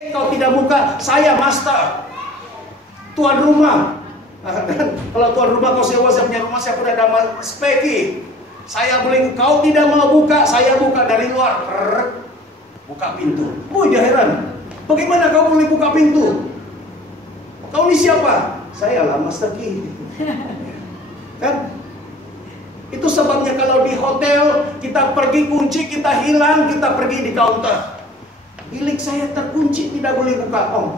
Kau tidak buka, saya master, tuan rumah. Kalau tuan rumah kau sewa, saya punya rumah, saya punya nama speki. Saya beli, kau tidak mau buka, saya buka dari luar. Buka pintu. Dia heran. Bagaimana kau boleh buka pintu? Kau ini siapa? Saya lah master key. Kan? Itu sebabnya kalau di hotel kita pergi kunci, kita hilang, kita pergi di counter. Bilik saya terkunci, tidak boleh buka.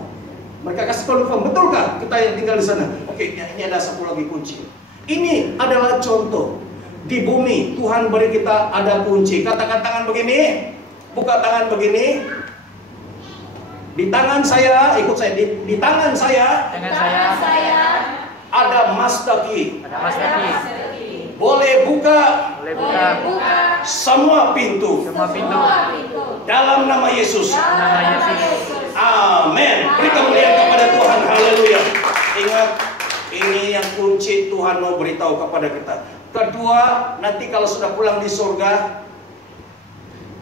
Mereka kasih confirm, betulkah kita yang tinggal di sana? Oke, ini ada satu lagi kunci. Ini adalah contoh. Di bumi Tuhan beri kita ada kunci. Katakan tangan begini, buka tangan begini. Di tangan saya, ikut saya, di tangan saya, ada master key. Boleh buka semua pintu. Dalam nama Yesus. Amin. Beri kemuliaan kepada Tuhan. Haleluya. Ingat, ini yang kunci Tuhan mau beritahu kepada kita. Kedua, nanti kalau sudah pulang di surga,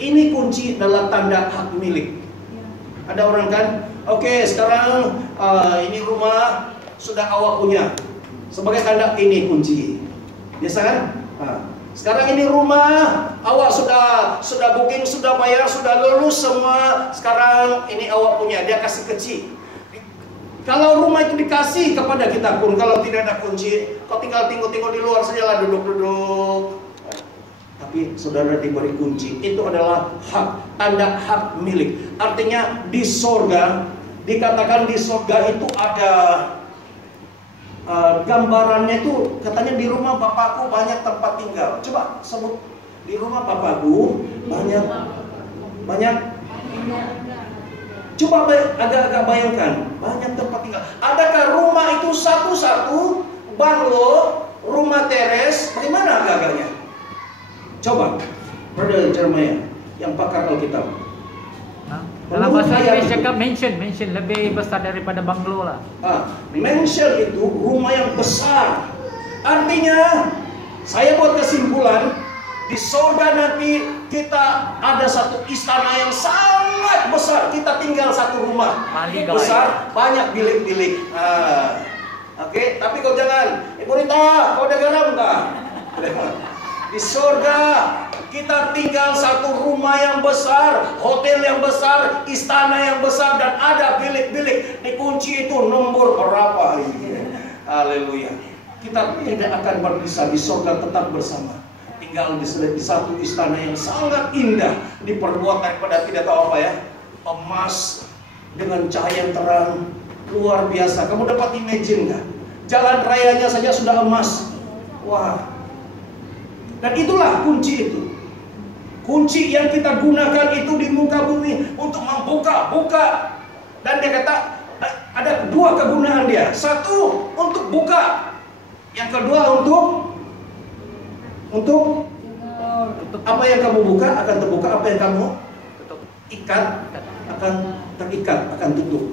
ini kunci adalah tanda hak milik. Ada orang kan? Oke, sekarang ini rumah sudah awak punya. Sebagai tanda ini kunci. Biasa kan? Sekarang ini rumah awak sudah booking, sudah bayar, sudah lulus semua. Sekarang ini awak punya, dia kasih kecil. Kalau rumah itu dikasih kepada kita pun, kalau tidak ada kunci, kau tinggal tengok-tengok di luar sajalah, duduk-duduk. Tapi saudara diberi kunci, itu adalah hak, tanda hak milik. Artinya di sorga, dikatakan di sorga itu ada gambarannya itu, katanya di rumah bapakku banyak tempat tinggal. Coba sebut, di rumah bapakku banyak. Coba agak-agak bayangkan, banyak tempat tinggal. Adakah rumah itu satu-satu, banglo, rumah teres, bagaimana agak-agaknya? Coba, Brother Jeremiah, yang pakar Alkitab. Dalam bahasa Inggris cakap mansion lebih besar daripada banglo lah. Mansion itu rumah yang besar. Artinya, saya buat kesimpulan, di surga nanti kita ada satu istana yang sangat besar. Kita tinggal satu rumah besar, banyak bilik-bilik. Oke, tapi kau jangan, Ibu Rita, kau ada garam tak? Di surga kita tinggal satu rumah yang besar, hotel yang besar, istana yang besar, dan ada bilik-bilik. Dikunci itu nomor berapa ini. Haleluya. Kita tidak akan berpisah, di surga tetap bersama. Tinggal di satu istana yang sangat indah, diperbuat daripada tidak tahu apa ya, emas dengan cahaya yang terang, luar biasa. Kamu dapat imagine nggak? Jalan rayanya saja sudah emas. Wah. Dan itulah kunci itu. Kunci yang kita gunakan itu di muka bumi untuk buka. Dan dia kata ada dua kegunaan dia. Satu untuk buka. Yang kedua untuk apa yang kamu buka akan terbuka, apa yang kamu ikat akan terikat, akan tutup.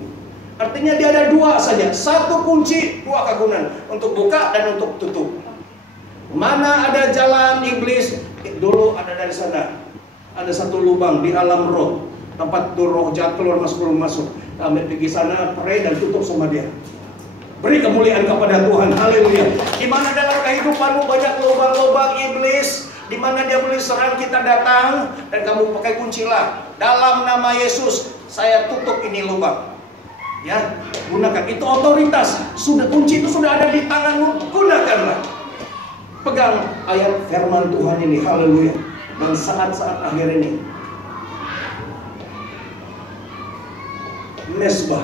Artinya dia ada dua saja. Satu kunci, dua kegunaan. Untuk buka dan untuk tutup. Mana ada jalan iblis, dulu ada dari sana. Ada satu lubang di alam roh, tempat itu roh jahat keluar masuk. Kami pergi sana, pray dan tutup sama dia. Beri kemuliaan kepada Tuhan. Haleluya. Di mana dalam kehidupanmu banyak lubang-lubang iblis, di mana dia boleh serang, kita datang dan kamu pakai kuncilah. Dalam nama Yesus, saya tutup ini lubang. Ya, gunakan itu otoritas. Sudah kunci itu sudah ada di tanganmu, gunakanlah. Pegang ayat firman Tuhan ini, haleluya. Dan saat-saat akhir ini, mesbah.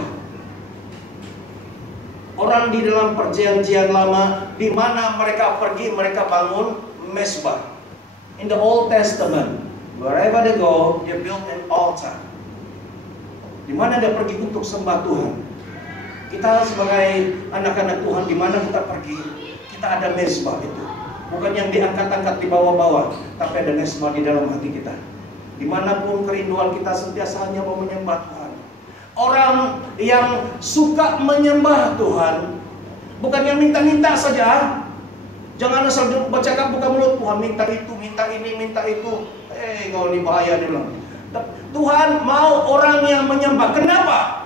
Orang di dalam perjanjian lama, di mana mereka pergi, mereka bangun mesbah. In the Old Testament, wherever they go, they build an altar. Di mana dia pergi untuk sembah Tuhan. Kita sebagai anak-anak Tuhan, di mana kita pergi, kita ada mesbah itu. Bukan yang diangkat-angkat di bawah-bawah, tapi ada mesbah di dalam hati kita. Dimanapun kerinduan kita sentiasa hanya mau menyembah Tuhan. Orang yang suka menyembah Tuhan, bukan yang minta-minta saja. Jangan asal bercakap buka mulut, Tuhan minta itu, minta ini, minta itu. Kau ini bahaya dia bilang. Tuhan mau orang yang menyembah. Kenapa?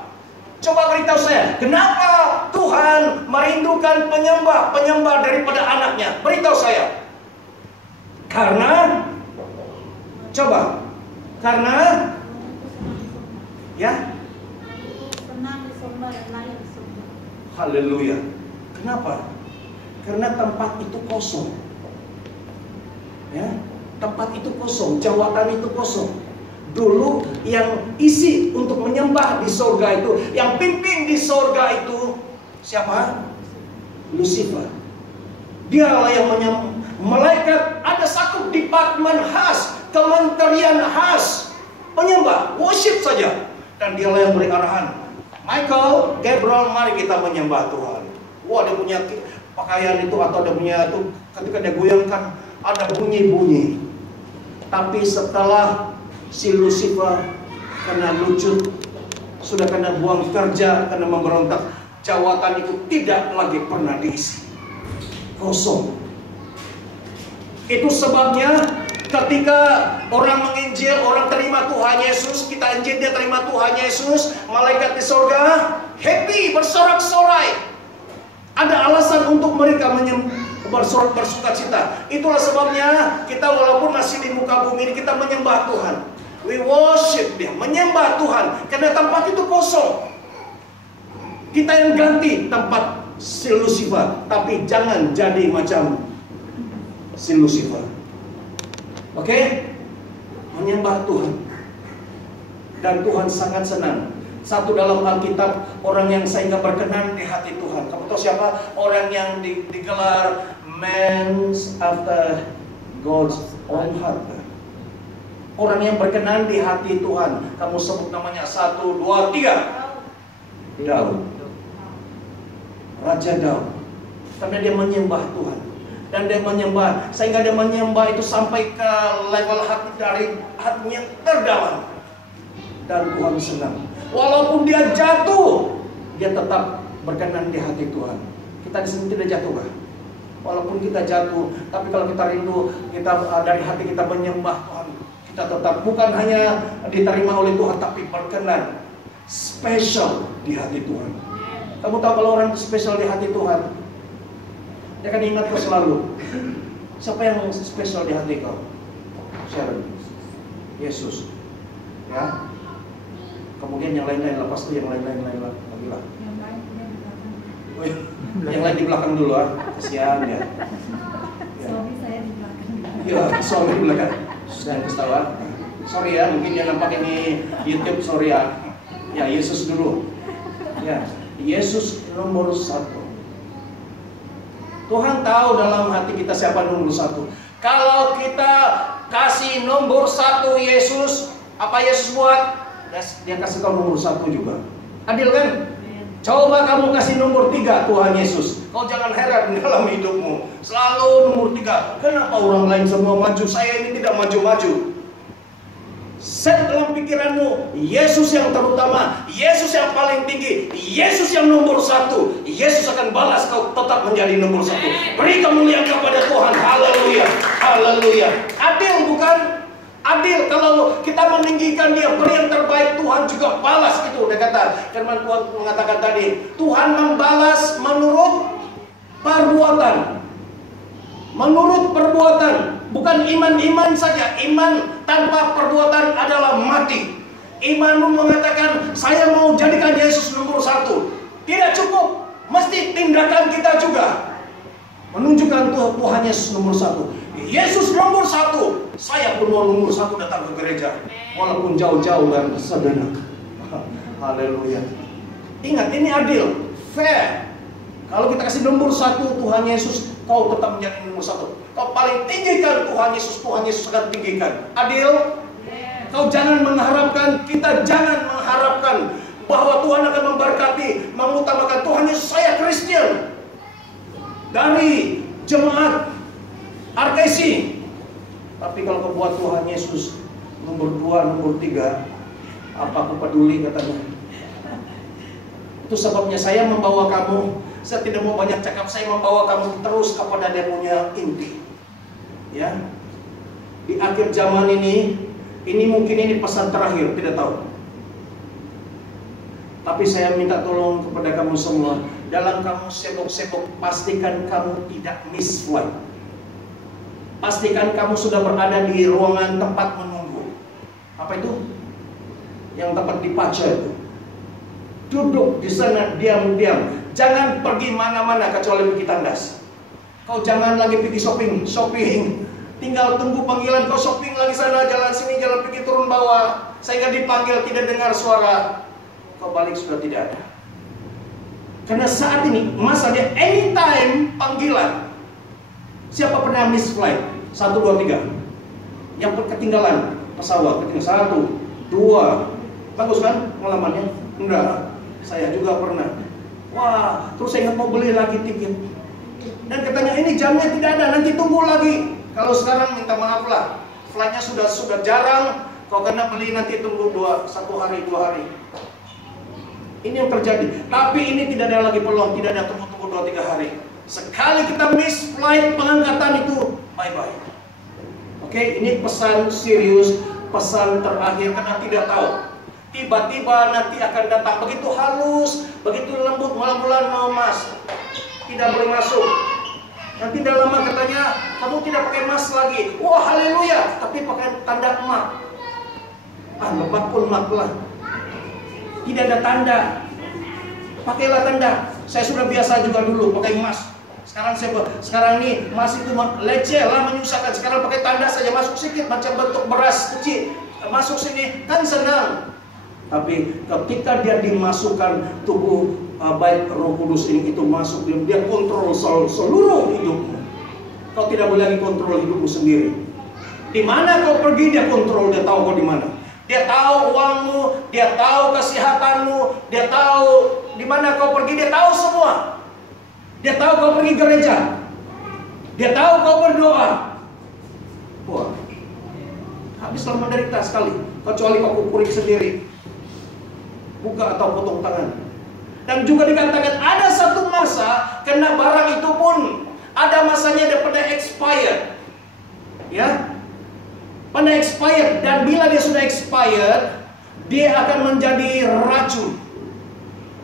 Coba beritahu saya, kenapa Tuhan merindukan penyembah daripada anaknya? Beritahu saya. Karena ya, haleluya. Kenapa? Karena tempat itu kosong. Ya, tempat itu kosong, jawatan itu kosong. Dulu yang isi untuk menyembah di sorga itu, yang pimpin di sorga itu siapa? Lucifer. Dialah yang malaikat, ada satu departemen khas, kementerian khas penyembah, worship saja. Dan dialah yang beri arahan. Michael, Gabriel, mari kita menyembah Tuhan. Wah, dia punya pakaian itu atau dia punya itu, ketika dia goyangkan ada bunyi-bunyi. Tapi setelah si Lucifer kena lucut, sudah kena buang kerja, kena memberontak, jawatan itu tidak lagi pernah diisi. Kosong. Itu sebabnya ketika orang menginjil, orang terima Tuhan Yesus, kita injil, dia terima Tuhan Yesus, malaikat di surga happy, bersorak-sorai. Ada alasan untuk mereka bersuka cita. Itulah sebabnya kita walaupun masih di muka bumi ini, kita menyembah Tuhan. We worship Dia, menyembah Tuhan. Karena tempat itu kosong. Kita yang ganti tempat si Lucifer. Tapi jangan jadi macam si Lucifer. Oke? Menyembah Tuhan. Dan Tuhan sangat senang. Satu dalam Alkitab, orang yang sehingga berkenan di hati Tuhan. Kamu tahu siapa? Orang yang digelar man after God's own heart. Orang yang berkenan di hati Tuhan. Kamu sebut namanya 1, 2, 3. Daud. Raja Daud. Karena dia menyembah Tuhan. Dan dia menyembah, sehingga dia menyembah itu sampai ke level hati, dari hatinya terdalam. Dan Tuhan senang. Walaupun dia jatuh, dia tetap berkenan di hati Tuhan. Kita di sini tidak jatuh, kan? Walaupun kita jatuh, tapi kalau kita rindu, kita dari hati kita menyembah Tuhan, kita tetap bukan hanya diterima oleh Tuhan, tapi berkenan, special di hati Tuhan. Kamu tahu kalau orang spesial di hati Tuhan, dia akan ingat kau selalu. Siapa yang spesial di hati kau? Sharon, Yesus, ya. Kemudian yang lain-lain, lepas itu yang lain-lain lagi lah. Yang lain di belakang dulu, kasihan ya. Suami saya di belakang. Iya, suami di belakang. Sudah ketawa. Sorry ya, mungkin yang nampak ini YouTube, sorry ya. Ya, Yesus dulu. Ya, Yesus nomor 1. Tuhan tahu dalam hati kita siapa nomor 1. Kalau kita kasih nomor 1 Yesus, apa Yesus buat? Dia kasih kau nomor 1 juga. Adil kan? Coba kamu kasih nomor 3 Tuhan Yesus. Kau jangan heran dalam hidupmu. Selalu nomor 3. Kenapa orang lain semua maju, saya ini tidak maju-maju? Set dalam pikiranmu, Yesus yang terutama, Yesus yang paling tinggi, Yesus yang nomor 1. Yesus akan balas kau tetap menjadi nomor 1. Beri kemuliaan kepada Tuhan. Haleluya. Haleluya. Adil bukan? Adil kalau kita meninggikan Dia, beri yang terbaik, Tuhan juga balas itu. Dia kata, firman Tuhan mengatakan tadi, Tuhan membalas menurut perbuatan. Menurut perbuatan, bukan iman-iman saja. Iman tanpa perbuatan adalah mati. Imanmu mengatakan, saya mau jadikan Yesus nomor 1. Tidak cukup, mesti tindakan kita juga menunjukkan Tuhan Yesus nomor 1. Yesus nomor 1. Saya pun mau nomor 1 datang ke gereja, walaupun jauh-jauh dan sederhana. Haleluya. Ingat, ini adil, fair. Kalau kita kasih nomor 1 Tuhan Yesus, kau tetap menjadi nomor 1. Kau paling tinggikan Tuhan Yesus akan tinggikan. Adil. Kau jangan mengharapkan, kita jangan mengharapkan bahwa Tuhan akan memberkati, mengutamakan Tuhan Yesus, saya Kristen dari jemaat RKC. Tapi kalau kau buat Tuhan Yesus nomor 2, nomor 3, apa aku peduli katanya. Itu sebabnya saya membawa kamu. Saya tidak mau banyak cakap, saya membawa kamu terus kepada Dia punya inti. Ya. Di akhir zaman ini, Ini mungkin ini pesan terakhir, tidak tahu. Tapi saya minta tolong kepada kamu semua, dalam kamu sibuk-sibuk, pastikan kamu tidak miss flight. Pastikan kamu sudah berada di ruangan tempat menunggu. Apa itu? Yang tempat dipaca itu. Duduk di sana diam-diam. Jangan pergi mana-mana kecuali pergi tandas. Kau jangan lagi pergi shopping. Tinggal tunggu panggilan, kau shopping lagi sana, jalan sini, jalan pergi turun bawah. Sehingga dipanggil tidak dengar suara. Kau balik sudah tidak ada. Karena saat ini masanya anytime panggilan. Siapa pernah miss flight? 1, 2, 3. Yang ketinggalan pesawat, ketinggalan 1, 2. Bagus kan pengalamannya? Enggak. Saya juga pernah. Wah, terus saya mau beli lagi tiket. Dan katanya ini jamnya tidak ada, nanti tunggu lagi. Kalau sekarang minta maaf lah, flightnya sudah jarang. Kau kena beli nanti tunggu 1 hari, 2 hari. Ini yang terjadi. Tapi ini tidak ada lagi peluang, tidak ada tunggu 2-3 hari. Sekali kita miss flight pengangkatan itu, bye-bye. Oke, ini pesan serius, pesan terakhir karena tidak tahu. Tiba-tiba nanti akan datang begitu halus, begitu lembut, mula-mula no mas, tidak boleh masuk. Nanti tidak lama katanya kamu tidak pakai mas lagi. Wah haleluya, tapi pakai tanda emak. Lebak pun emak lah. Tidak ada tanda. Pakailah tanda. Saya sudah biasa juga dulu pakai emas. Sekarang ini emas itu leceh lah, menyusahkan. Sekarang pakai tanda saja, masuk sedikit macam bentuk beras kecil. Masuk sini kan senang. Tapi ketika dia dimasukkan tubuh baik Roh Kudus ini itu masuk, dia kontrol seluruh hidupmu. Kau tidak boleh lagi kontrol hidupmu sendiri. Di mana kau pergi dia kontrol, dia tahu kau di mana. Dia tahu uangmu, dia tahu kesehatanmu, dia tahu di mana kau pergi, dia tahu semua. Dia tahu kau pergi gereja, dia tahu kau berdoa. Wah, habislah menderita sekali. Kecuali kau kukurik sendiri, buka atau potong tangan. Dan juga dikatakan ada satu masa karena barang itu pun ada masanya dia pada expired, ya, pada expired. Dan bila dia sudah expired, dia akan menjadi racun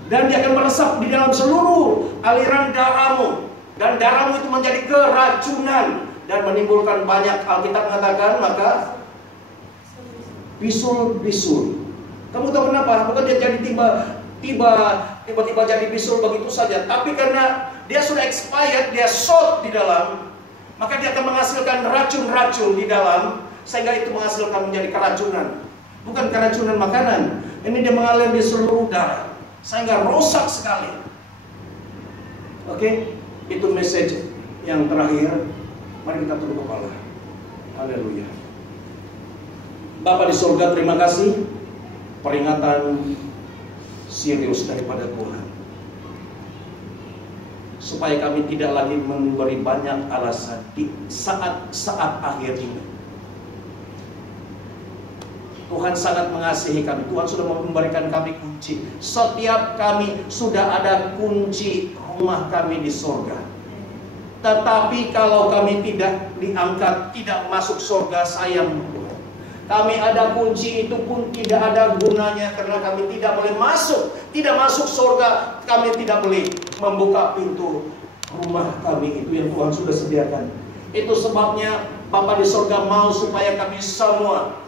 dan dia akan meresap di dalam seluruh aliran darahmu, dan darahmu itu menjadi keracunan dan menimbulkan banyak, Alkitab mengatakan, maka bisul-bisul. Kamu tahu kenapa? Bukan dia jadi tiba-tiba jadi bisul begitu saja, tapi karena dia sudah expired, dia short di dalam, maka dia akan menghasilkan racun-racun di dalam, sehingga itu menghasilkan menjadi keracunan. Bukan keracunan makanan, ini dia mengalir di seluruh darah, sehingga rusak sekali. Oke, itu message yang terakhir. Mari kita tunduk kepala. Haleluya. Bapa di surga, terima kasih. Peringatan serius daripada Tuhan, supaya kami tidak lagi memberi banyak alasan di saat-saat akhir ini. Tuhan sangat mengasihi kami. Tuhan sudah memberikan kami kunci. Setiap kami sudah ada kunci rumah kami di surga. Tetapi kalau kami tidak diangkat, tidak masuk surga, sayang Tuhan. Kami ada kunci itu pun tidak ada gunanya, karena kami tidak boleh masuk. Tidak masuk surga, kami tidak boleh membuka pintu rumah kami itu yang Tuhan sudah sediakan. Itu sebabnya Bapa di surga mau supaya kami semua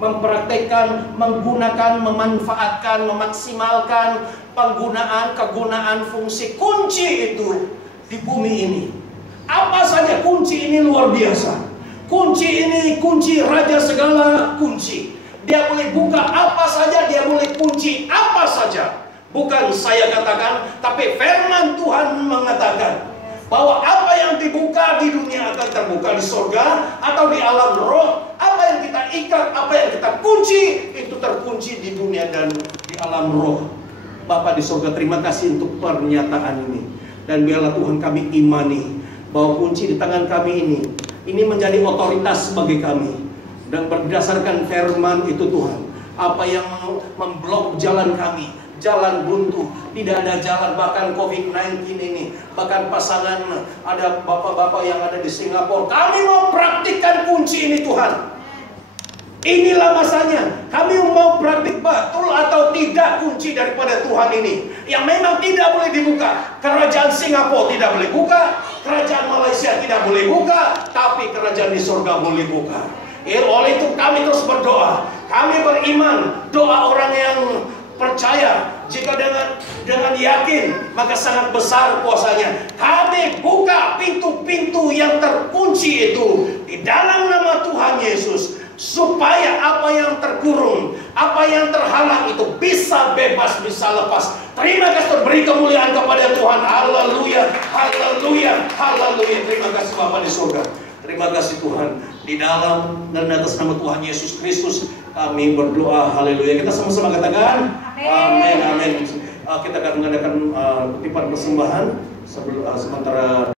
mempraktekkan, menggunakan, memanfaatkan, memaksimalkan kegunaan fungsi kunci itu di bumi ini. Apa saja kunci ini luar biasa. Kunci ini kunci raja segala kunci. Dia boleh buka apa saja, dia boleh kunci apa saja. Bukan saya katakan, tapi firman Tuhan mengatakan bahwa apa yang dibuka di dunia akan terbuka di surga atau di alam roh. Apa yang kita ikat, apa yang kita kunci, itu terkunci di dunia dan di alam roh. Bapa di surga, terima kasih untuk pernyataan ini. Dan biarlah Tuhan kami imani bahwa kunci di tangan kami ini menjadi otoritas bagi kami. Dan berdasarkan firman itu Tuhan, apa yang memblok jalan kami, jalan buntu, tidak ada jalan, bahkan COVID-19 ini, bahkan pasangan, ada bapak-bapak yang ada di Singapura, kami mau praktikkan kunci ini Tuhan. Inilah masanya. Kami mau praktik betul atau tidak kunci daripada Tuhan ini. Yang memang tidak boleh dibuka. Kerajaan Singapura tidak boleh buka. Kerajaan Malaysia tidak boleh buka. Tapi kerajaan di surga boleh buka. Oleh itu kami terus berdoa. Kami beriman. Doa orang yang percaya. Jika dengan yakin, maka sangat besar kuasanya. Kami buka pintu-pintu yang terkunci itu di dalam nama Tuhan Yesus, supaya apa yang terkurung, apa yang terhalang itu bisa bebas, bisa lepas. Terima kasih, beri kemuliaan kepada Tuhan. Haleluya, haleluya, haleluya. Terima kasih Bapa di surga. Terima kasih Tuhan. Di dalam dan atas nama Tuhan Yesus Kristus kami berdoa. Haleluya. Kita sama-sama katakan amin, amin. Kita akan mengadakan kutipan persembahan sementara